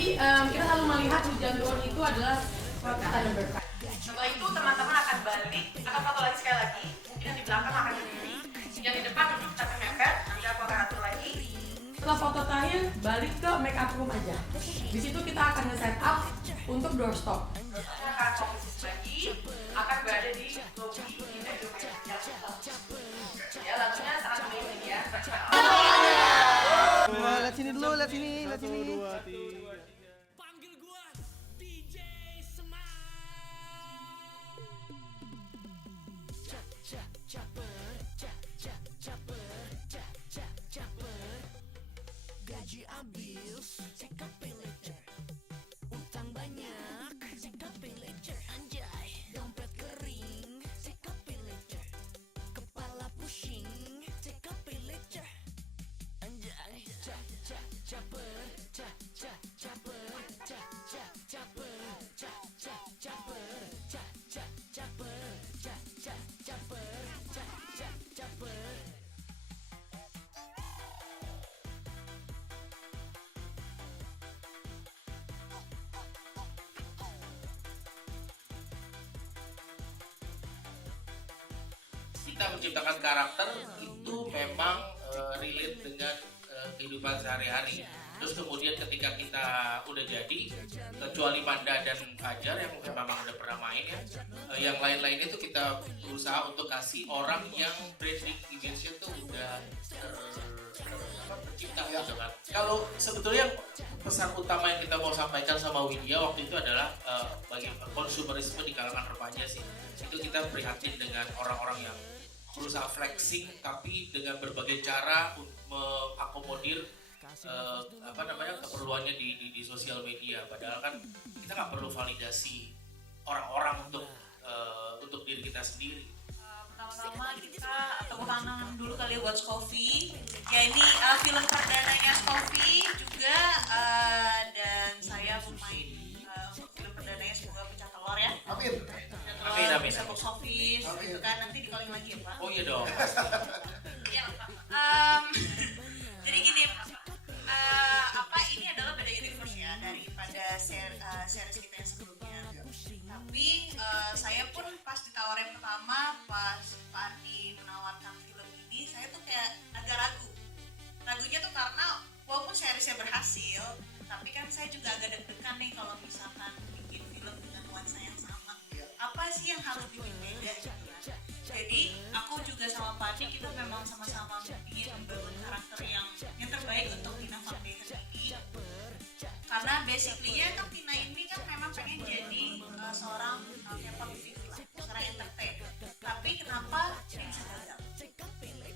Jadi kita selalu melihat hujan turun itu adalah tanda berkah. Setelah itu teman-teman akan balik, akan foto lagi sekali lagi. Mungkin yang di belakang akan berdiri, yang di depan duduk tapi mepet. Nanti aku akan atur lagi. Setelah foto terakhir, balik ke make up room aja. Di situ kita akan nge-set up untuk doorstop. Doorstopnya akan posisi lagi, akan berada di lobby di bedroom ya. Lagunya sangat amazing ya. Lihat sini dulu, lihat sini, lihat sini. Panggil gua DJ Semar. Gaji habis, check up pay later. Utang banyak, check up pay later. Anjay, dompet kering, check up pay later. Kepala pusing, check up pay later. Anjay, caper, kita menciptakan karakter itu memang relate dengan kehidupan sehari-hari. Terus kemudian ketika kita udah jadi, kecuali Manda dan Fajar yang memang udah pernah main ya, yang lain-lainnya itu kita berusaha untuk kasih orang yang branding image-nya tuh udah tercipta gitu kan. Kalau sebetulnya pesan utama yang kita mau sampaikan sama Widya waktu itu adalah bagi konsumerisme di kalangan remaja sih. Itu kita prihatin dengan orang-orang yang berusaha flexing tapi dengan berbagai cara mengakomodir keperluannya di sosial media. Padahal kan kita nggak perlu validasi orang-orang untuk diri kita sendiri. Pertama-tama kita tepuk tangan dulu kali ya buat Scoffi. Ya ini film perdananya Scoffi juga dan saya bermain untuk film perdananya, semoga pecah telur ya. Amin. Amin. Bisa box office gitu kan, nanti di calling lagi ya Pak. Oh iya dong. Ya, jadi gini ini adalah beda universe ya daripada series kita yang sebelumnya. Tapi saya pun pas ditawarin pertama, pas Pak Andi menawarkan film ini, saya tuh kayak agak ragu. Ragunya tuh karena walaupun seriesnya berhasil, tapi kan saya juga agak deg-degan nih kalau misalkan bikin film dengan nuansa yang sama. Apa sih yang harus bikin beda gitu kan? Jadi aku juga sama Pak Andi, kita memang sama-sama ingin membangun karakter yang terbaik untuk Tina Foundation ini. Karena basically-nya kan Tina ini kan memang pengen jadi seorang K-pop figure, seorang entertain. Tapi kenapa dia bisa gagal?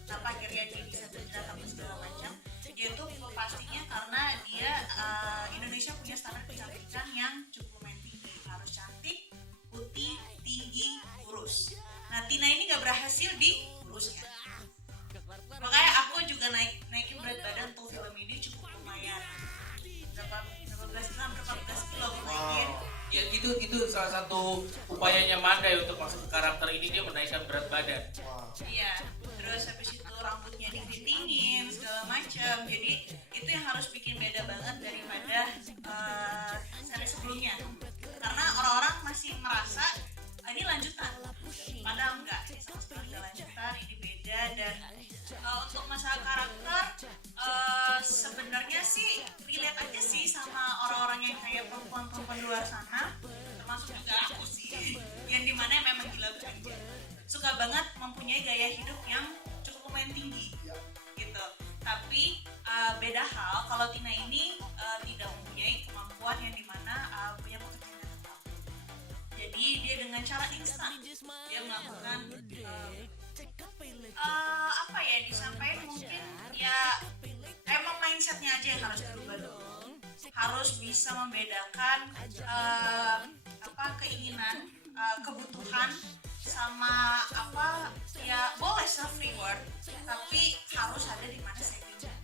Kenapa akhirnya dia bisa bergerak apa segala macam? Yaitu pastinya karena dia Indonesia punya standar kecantikan yang cukup lumayan tinggi. Harus cantik, putih, tinggi, kurus. Nah, Tina ini gak berhasil di kurusnya. Makanya aku juga naikin berat badan untuk film ini cukup lumayan. Berapa belas kilo aku naikin. Ya itu salah satu upayanya Manda ya untuk masuk ke karakter ini, dia menaikkan berat badan. Iya, terus habis itu rambutnya dikeritingin segala macam. Jadi itu yang harus bikin beda banget daripada seri sebelumnya. Karena orang-orang masih merasa ini lanjutan, padahal enggak, ini sama sekali enggak lanjutan, ini beda. Dan untuk masalah karakter sebenarnya sih relate aja sih sama orang-orang yang kayak perempuan-perempuan di luar sana, termasuk juga aku sih, yang dimana memang gila belanja, suka banget mempunyai gaya hidup yang cukup lumayan tinggi gitu. Tapi beda hal kalau Tina ini tidak mempunyai kemampuan yang dimana punya pekerjaan yang tetap. Jadi dia dengan cara instan dia melakukan disampaikan mungkin ya emang mindsetnya aja yang harus dirubah dulu. Harus bisa membedakan keinginan, kebutuhan sama boleh self reward, tapi harus ada di mana saving juga.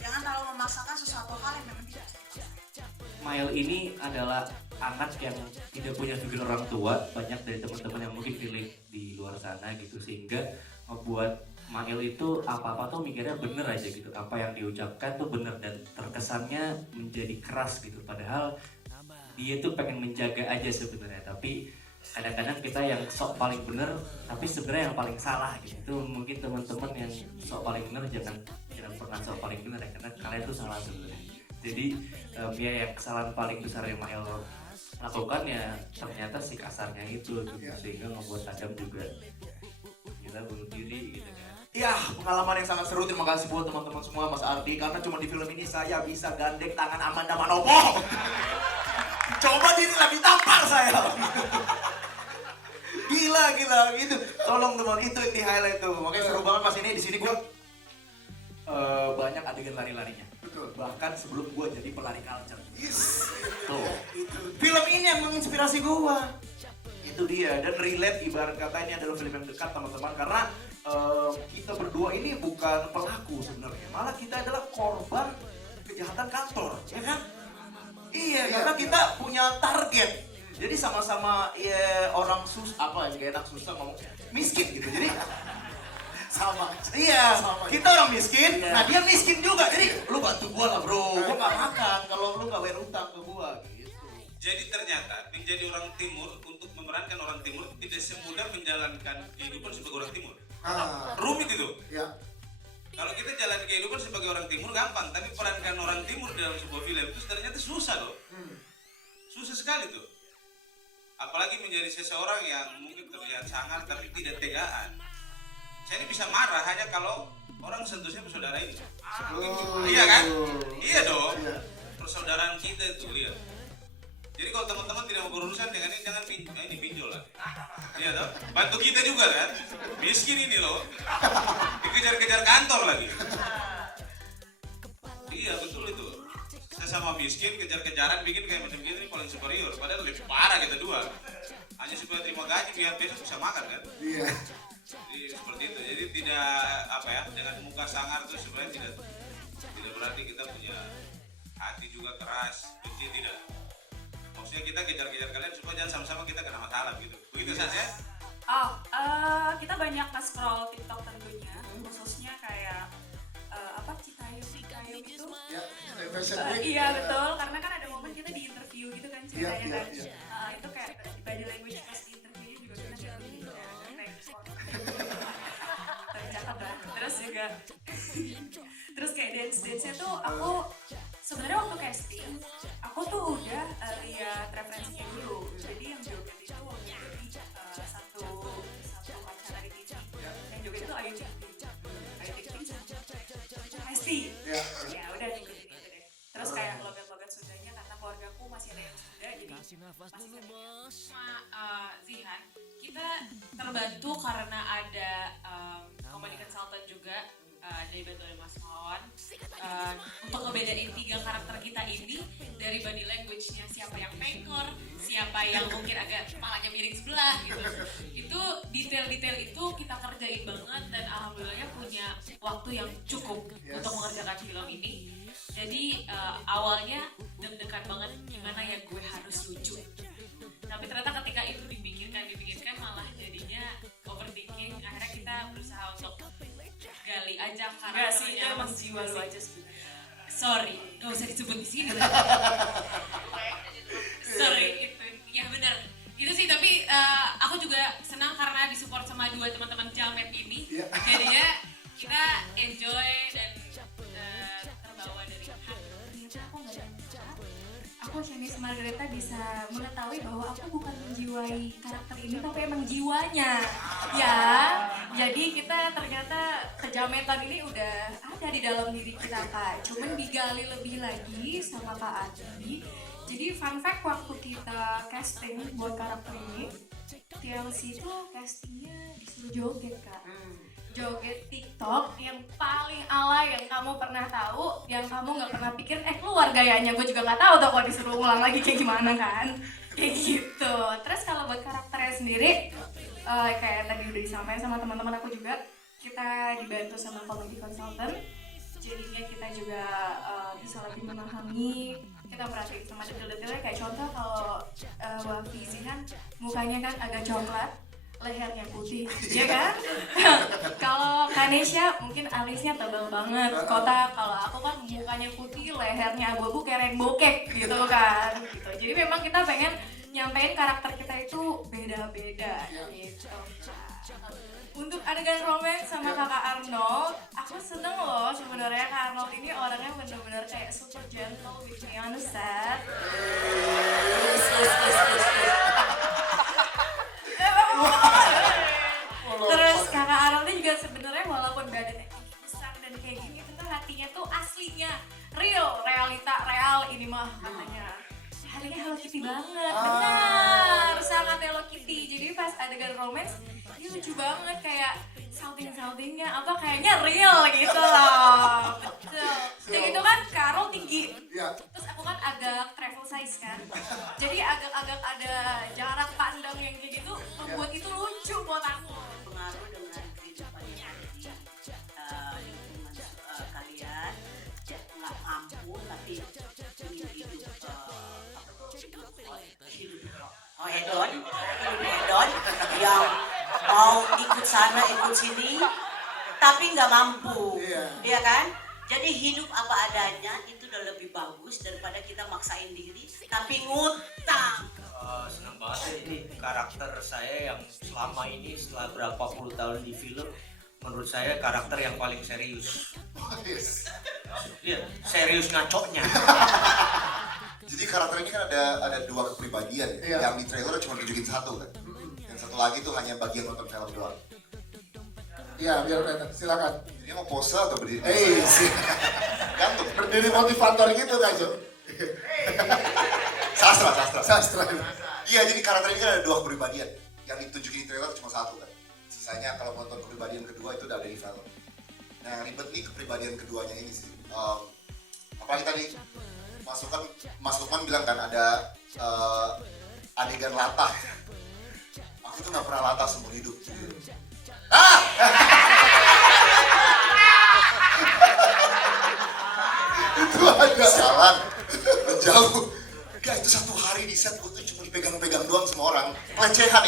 Jangan terlalu memaksakan sesuatu hal yang memang tidak bisa. Mail ini adalah anak yang tidak punya figur orang tua, banyak dari teman-teman yang mungkin pilih di luar sana gitu, sehingga membuat Mail itu apa-apa tuh mikirnya bener aja gitu, apa yang diucapkan tuh bener dan terkesannya menjadi keras gitu, padahal dia tuh pengen menjaga aja sebenarnya, tapi kadang-kadang kita yang sok paling bener tapi sebenarnya yang paling salah gitu. Itu mungkin teman-teman yang sok paling bener jangan pernah sok paling bener ya, karena kalian tuh salah sebenarnya. Jadi ya yang kesalahan paling besar yang Mael lakukan ya ternyata si kasarnya itu gitu, sehingga membuat Adam juga kita bunuh diri gitu kan. Ya, pengalaman yang sangat seru. Terima kasih buat teman-teman semua, Mas Ardi. Karena cuma di film ini saya bisa gandeng tangan Amanda Manopo. Coba diri lagi tampar saya. Gila gitu. Tolong teman, itu yang di highlight tuh. Makanya seru banget pas ini. Di sini gua banyak adegan lari-larinya. Betul. Bahkan sebelum gua jadi pelari culture. Yes. Tuh. Film ini yang menginspirasi gua. Itu dia, dan relate, ibarat kata ini adalah film yang dekat teman-teman, karena kita berdua ini bukan pelaku sebenarnya, malah kita adalah korban kejahatan kantor, ya kan? Iya, karena kita punya target. Jadi sama-sama ya orang apa ya, gak enak susah ngomong miskin gitu. Jadi sama. Iya, sama, kita orang miskin, nah dia miskin juga. Jadi lu bantu gua lah bro, gua gak makan kalau lu gak bayar utang ke gua gitu. Jadi ternyata menjadi orang timur, untuk memerankan orang timur tidak semudah menjalankan kehidupan sebagai orang timur. Rumit itu. Ya. Kalau kita jalan kehidupan sebagai orang timur gampang, tapi perankan orang timur dalam sebuah film itu ternyata susah loh. Susah sekali tuh. Apalagi menjadi seseorang yang mungkin terlihat sangar tapi tidak tegaan. Saya ini bisa marah hanya kalau orang sentuh saya bersaudara ini. Iya kan? Iya dong. Persaudaraan kita itu lihat. Jadi kalau teman-teman tidak mau berurusan dengan ini, jangan ini pinjol lah. Iya toh? Bantu kita juga kan? Miskin ini loh. Dikejar-kejar kantor lagi. Iya betul itu. Saya sama miskin, kejar-kejaran, bikin kayak macam gini paling superior. Padahal lebih parah kita dua. Hanya supaya terima gaji biar besok bisa makan kan? Iya. Jadi seperti itu. Jadi tidak apa ya, dengan muka sangar tuh sebenarnya tidak berarti kita punya hati juga keras, benci tidak. Maksudnya kita kejar-kejar kalian supaya jangan sama-sama kita kena masalah gitu. Begitu saja. Kita banyak nge-scroll TikTok tentunya, khususnya kayak Citayam itu. Iya betul, karena kan ada momen kita di interview gitu kan ceritanya kan. Itu kayak body language pas di interview juga kita kayak cakep lah. Terus kayak dance-nya tuh aku sebenarnya waktu casting aku tuh udah lihat referensinya dulu. Jadi yang joget itu jadi satu acara di TV. Yang joget itu Ayu Ting Ting sama Hesti. Ya udah ngikutin itu deh. Terus kayak logat-logat Sundanya karena keluargaku masih ada yang Sunda, jadi masih Zihan, kita terbantu karena ada comedy consultant juga dari bantu oleh Mas Mawan untuk ngebedain 3 karakter kita ini dari body language-nya, siapa yang pengkor, siapa yang mungkin agak kepalanya miring sebelah gitu. Itu detail-detail itu kita kerjain banget dan alhamdulillahnya punya waktu yang cukup untuk mengerjakan film ini. Jadi awalnya deg-degan banget gimana ya gue harus lucu. Tapi ternyata ketika itu dipikirkan malah jadinya overthinking. Akhirnya kita berusaha untuk gali aja enggak sih, itu emang jiwa lu aja sebenarnya. Sorry, gak usah disebut di sini. Sorry, itu ya benar. Gitu sih, tapi aku juga senang karena disupport sama 2 teman-teman Jamet ini. Jadinya kita enjoy dan terbawa dari hati. Aku nggak nyangka aku Shanice Margareta bisa mengetahui bahwa aku bukan menjiwai karakter ini tapi emang jiwanya ya. Jadi kita ternyata kejametan ini udah ada di dalam diri kita Kak, cuman digali lebih lagi sama Kak Adi. Jadi fun fact, waktu kita casting buat karakter ini, TLC itu castingnya disuruh joget Kak. Joget TikTok yang paling alay yang kamu pernah tahu, yang kamu nggak pernah pikir keluar gayanya. Gue juga nggak tahu tuh kalau disuruh ulang lagi kayak gimana kan, kayak gitu. Terus kalau buat karakternya sendiri, kayak tadi udah disampaikan sama teman-teman aku juga, kita dibantu sama comedy consultant. Jadinya kita juga bisa lebih memahami, kita perhatiin sama detail-detailnya. Kayak contoh kalau Wafi Zihan mukanya kan agak coklat, lehernya putih, ya kan? Kalau Ganesha mungkin alisnya tebal banget, kotak. Kalau aku kan mukanya putih, lehernya abu-abu kayak rainbow cake gitu kan. Gitu. Jadi memang kita pengen nyampein karakter kita itu beda-beda gitu. Untuk adegan romance sama kakak Arnold, aku seneng loh sebenarnya. Kak Arnold ini orangnya bener-bener kayak super gentle with me on the set. Terus kakak Arnoldnya juga sebenarnya walaupun badannya besar dan kayak gini, itu tuh hatinya tuh aslinya real, realita real ini mah katanya. Harinya Hello Kitty banget, benar, sangat Hello Kitty. Jadi pas adegan romance, dia lucu banget kayak salting-saltingnya apa kayaknya real gitu loh. Betul. Dan itu kan Carol tinggi. Terus aku kan agak travel size kan. Jadi agak-agak ada jarak pandang yang kayak gitu membuat itu lucu buat aku. Pengaruh dengan kehidupannya lingkungan kalian nggak mampu tapi ingin hidup hedon yang mau ikut sana ikut sini tapi nggak mampu, ya kan? Jadi hidup apa adanya itu udah lebih bagus daripada kita maksain diri tapi ngutang. Senang banget ini karakter saya yang selama ini setelah berapa puluh tahun di film, menurut saya karakter yang paling serius. Iya, serius ngaconya. Jadi karakter ini kan ada dua kepribadian ya. Yang di trailer cuma tunjukin satu kan. Yang satu lagi tuh hanya bagian nonton film doang. Iya, biar kelihatan. Silakan. Dia mau pose atau berdiri? Gantung. Berdiri motivator gitu kan, Jo? Sastra. Iya, jadi karakter ini kan ada dua kepribadian. Yang ditunjukin di trailer cuma satu kan. Sisanya kalau nonton kepribadian kedua itu udah ada di film. Nah, yang ribet nih kepribadian keduanya ini sih. Apalagi tadi Mas Lukman bilang kan ada adegan latah. Aku tuh nggak pernah latah seumur hidup. Itu ada salah menjauh. Gak, itu satu hari di set gue tuh cuma dipegang-pegang doang semua orang. Pelecehan.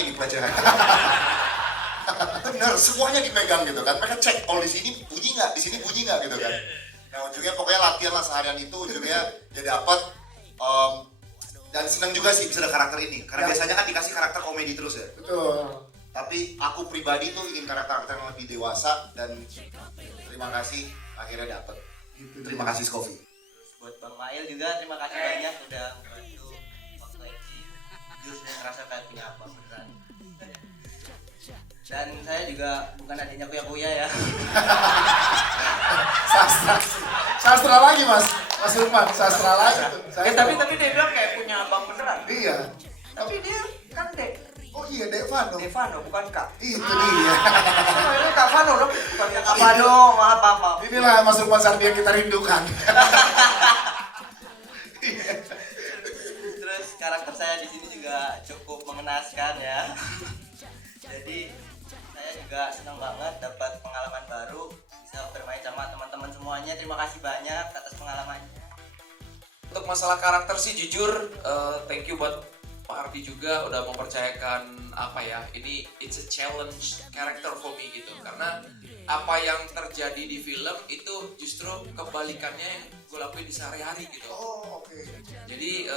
Bener, semuanya dipegang gitu kan. Mereka cek, kalau di sini bunyi nggak, di sini bunyi nggak gitu kan. Nah ujungnya pokoknya latihan lah seharian itu, ujungnya dia dapat. Dan senang juga sih bisa ada karakter ini, karena biasanya kan dikasih karakter komedi terus ya. Betul. Tapi aku pribadi tuh ingin karakter yang lebih dewasa dan terima kasih akhirnya dapet. Terima kasih Skofi. Buat Bang Mail juga terima kasih banyak udah membantu waktu ini. Jujur saya ngerasa kayak punya apa beneran. Dan saya juga bukan adiknya kuya-kuya ya. Sastra lagi Mas Lukman, sastra lagi tuh. Tapi dia bilang kayak punya abang beneran. Iya. Tapi dia kan Dek. Oh iya, Devano, bukan Kak. Itu dia. Ini Kak Vano dong, bukan Kak Vano, maaf. Inilah Mas Lukman Sardi yang kita rindukan. Terus karakter saya di sini juga cukup mengenaskan ya. Jadi saya juga senang banget dapat pengalaman baru, bisa bermain sama teman-teman semuanya. Terima kasih banyak atas pengalamannya. Untuk masalah karakter sih jujur, thank you buat Pak Ardi juga udah mempercayakan ini it's a challenge character for me gitu, karena apa yang terjadi di film itu justru kebalikannya gue lakuin di sehari-hari gitu. Jadi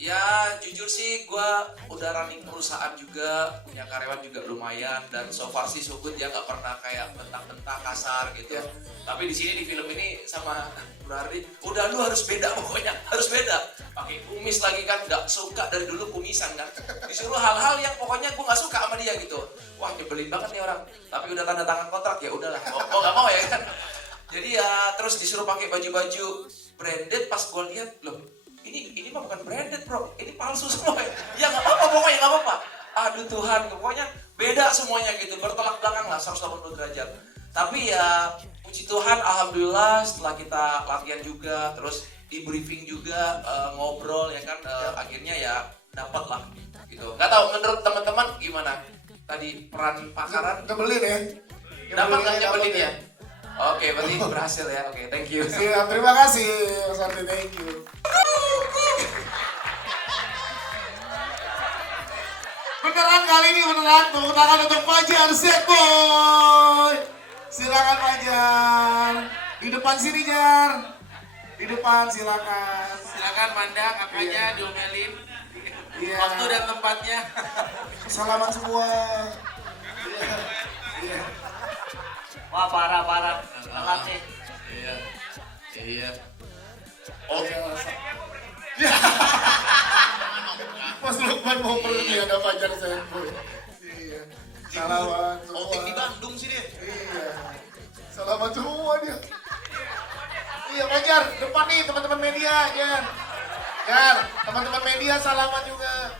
ya jujur sih gue udah running perusahaan juga, punya karyawan juga lumayan, dan so far sih so good ya, nggak pernah kayak bentak-bentak kasar gitu. Tapi di sini di film ini sama Berarti udah lu harus beda, pokoknya harus beda. Pakai kumis lagi kan, nggak suka dari dulu kumisan kan. Disuruh hal-hal yang pokoknya gue nggak suka sama dia gitu. Wah nyebelin banget nih orang. Tapi udah tanda tangan kontrak ya udahlah. Mau nggak mau ya kan. Jadi ya terus disuruh pakai baju-baju branded, pas gue lihat loh. Ini mah bukan branded bro, ini palsu semua. Ya nggak apa-apa pokoknya, nggak apa-apa. Aduh Tuhan, pokoknya beda semuanya gitu, bertolak belakang lah 180 derajat. Tapi ya puji Tuhan, alhamdulillah setelah kita latihan juga, terus di briefing juga, ngobrol ya kan, akhirnya ya dapat lah gitu. Nggak tahu menurut teman-teman gimana? Tadi peran Pak Karan? Nyebelin ya? Dapat nggak nyebelin ya? Oke, berarti berhasil ya. Oke, thank you. Siap, terima kasih Mas Ardi, thank you. Beneran kali ini, beneran. Tepuk tangan untuk Fajar Set Boy. Silakan. depan sini Jar. Di depan silakan. Silakan Manda, kakaknya diomelin. Iya. Waktu dan tempatnya. Salaman semua. Iya. Wah parah. Telat nih. Iya. Oh. Ya. Mas Lukman mau pergi ada Fajar Senboy. Iya. Salaman semua. Outing di Bandung sih dia. Iya. Salaman semua dia. Iya Fajar, depan nih teman-teman media, Jar. Jar, teman-teman media salaman juga.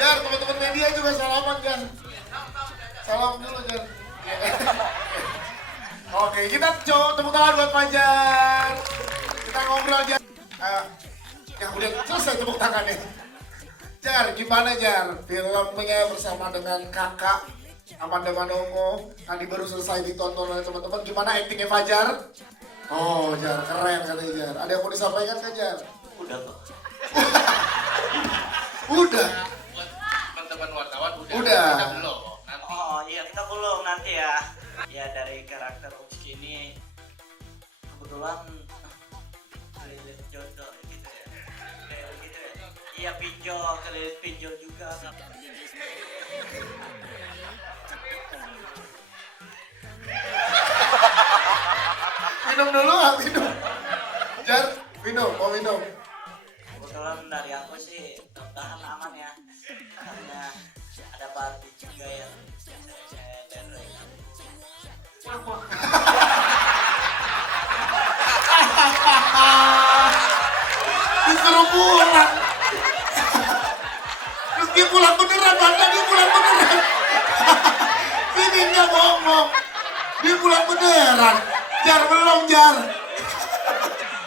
Jar, teman-teman media juga salaman, Jar. Salam dulu, Jar. Oke, kita coba tepuk tangan buat Fajar. Kita ngobrol, Jar. Ya udah selesai tepuk tangannya. Jar, gimana Jar? Filmnya bersama dengan kakak Amanda Manomo tadi baru selesai ditonton oleh teman-teman. Gimana aktingnya Fajar? Oh, Jar, keren katanya Jar. Ada yang mau disampaikan kan Jar? Udah kok. Udah. Buat teman-teman wartawan udah. Udah. Kita belum. Nanti. Oh iya kita belum nanti ya. Ya dari karakter Umski ini kebetulan kelilit jodoh gitu ya. Kayak gitu ya. Iya pinjol, kelilit pinjol juga. Minum dulu, minum. Jar, minum, mau minum. Kebetulan dari aku sih mudah-mudahan aman ya. Karena ada Barbie juga yang saya dengerin. Disuruh pulang. Terus dia pulang beneran, Banda, dia pulang beneran. Ini nggak ngomong. Dia pulang beneran. Jar, belum Jar.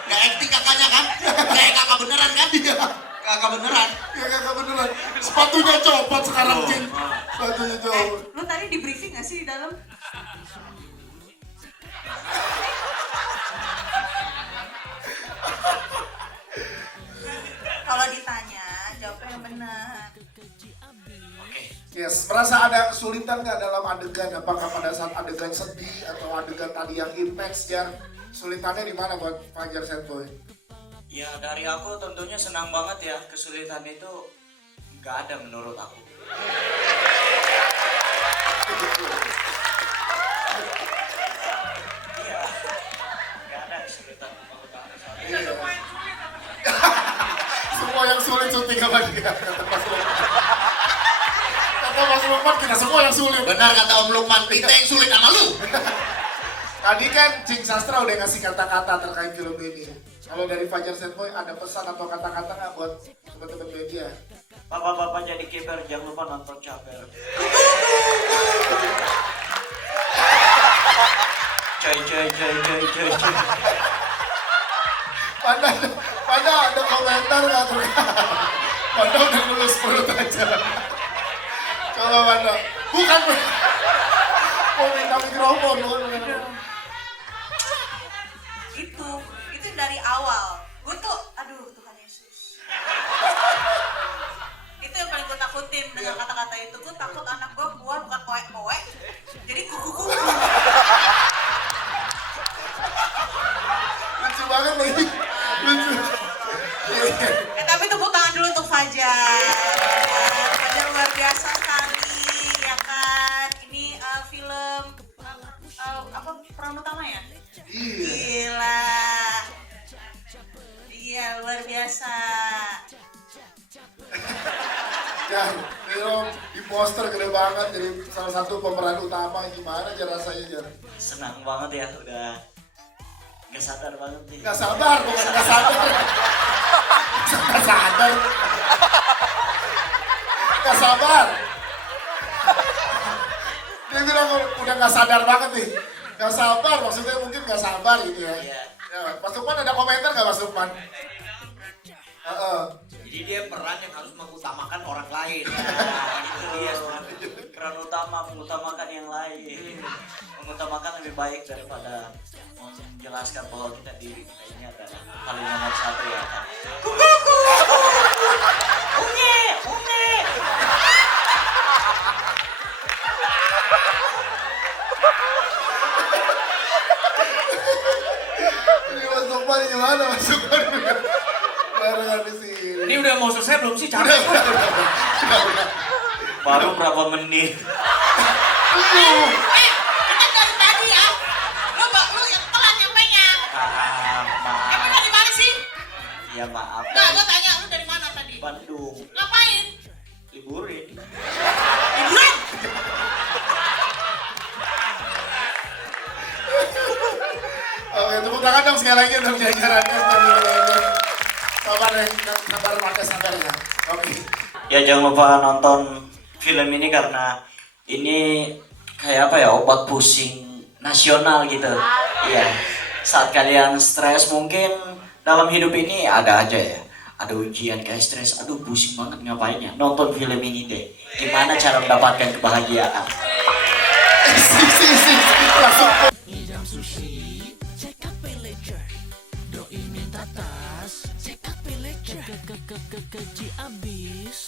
Gak acting kakaknya kan? Kayak kakak beneran kan? Iya. Kakak beneran. Ya kakak beneran. Sepatunya copot sekarang, Cing. Sepatunya copot. Lu tadi di briefing gak sih di dalam? Kalau ditanya, jawabnya yang benar. Yes, merasa ada kesulitan nggak dalam adegan? Apakah pada saat adegan sedih atau adegan tadi yang intens, Jar? Sulitannya di mana buat Fajar Senboy? Ya dari aku tentunya senang banget ya, kesulitan itu nggak ada menurut aku. Iya, nggak ada kesulitan menurut aku. Iya. Semua yang sulit syuting sama dia, kata Mas Lukman. Kata Mas Lukman, kita semua yang sulit. Benar kata Om Lukman, kita yang sulit sama lu. Tadi kan Cing Sastra udah ngasih kata-kata terkait film ini. Kalau dari Fajar Senboy ada pesan atau kata-kata nggak buat teman-teman media? Bapak-bapak jadi kiper, jangan lupa nonton Caper. Coy. Pada ada komentar nggak terkait? Pada udah ngelus perut aja. Coba Pada, bukan mau minta mikrofon bukan. Itu dari awal. Gue tuh, aduh Tuhan Yesus. Itu yang paling gue takutin dengan kata-kata itu. Gue takut anak gue keluar bukan koek-koek, jadi kuku-kuku. Lucu banget lagi. Lucu. Tapi tepuk tangan dulu untuk Fajar. Fajar luar biasa sekali, ya kan? Ini film apa peran utama ya? Iya. Gila. Iya, luar biasa. Ya, film di poster gede banget jadi salah satu pemeran utama. Gimana aja rasanya Jar? Senang banget ya, udah nggak sadar banget nih. Gak sabar, bukan gak sadar. Gak sadar. Gak sabar. Dia bilang udah gak sadar banget nih. Gak sabar, maksudnya mungkin gak sabar gitu ya. Iya. Ya, Mas Lukman ada komentar gak Mas Lukman? Jadi dia peran yang harus mengutamakan orang lain. Nah, itu dia peran utama, mengutamakan yang lain. Mengutamakan lebih baik daripada menjelaskan bahwa kita diri kita ini adalah paling nomor satu ya kan. Unge. selesai belum sih? Udah, Capek. udah. Baru berapa menit. Kita dari tadi ya. Lu yang telat nyampenya. Emang dari mana sih? Ya maaf. Enggak, gua tanya lu dari mana tadi? Bandung. Ngapain? Liburin. Liburan? Oke, tepuk tangan dong sekali lagi untuk jajarannya. Sabar pakai sabar ya. Oke. Ya jangan lupa nonton film ini karena ini kayak apa ya, obat pusing nasional gitu. Iya. Saat kalian stres mungkin dalam hidup ini ada aja ya. Ada ujian kayak stres, aduh pusing banget ngapainnya. Nonton film ini deh. Gimana cara mendapatkan kebahagiaan? Langsung. Ngidam sushi, check up pay later. Doi minta tas, check up pay later. Keji abis,